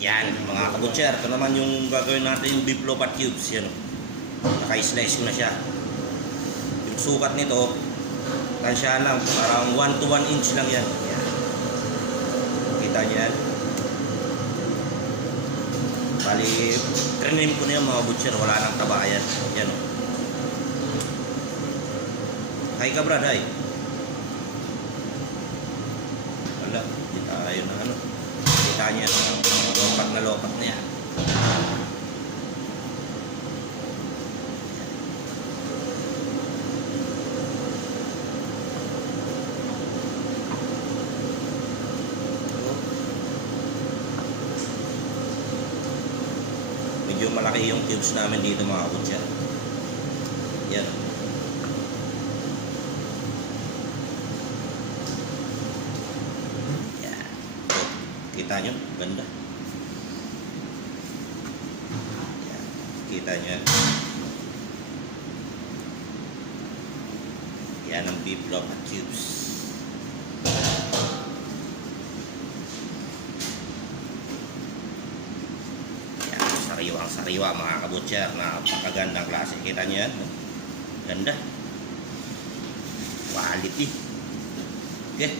Yan, mga kabutcher. Ito naman yung gagawin natin yung beef lopat cubes. Yan. Naka-slice ko na siya. Yung sukat nito, tansya lang. Parang 1 to 1 inch lang yan. Yan. Kita nyo yan. Bali, trinim ko na yan mga butcher. Wala nang taba yan. Yan o. Hi ka brad, hi. Wala, hindi tayo na ano. Kita nyo yan. Lopat na yan. Medyo malaki yung cubes namin dito mga butcher. Yan. Yan. Kita nyo? Ganda. Yan. Kita nyo yan. Yan ang beef lopat cubes. Sariwa mga kabutcher, napakagandang klase. Kita nyo yan, ganda, quality. Okay.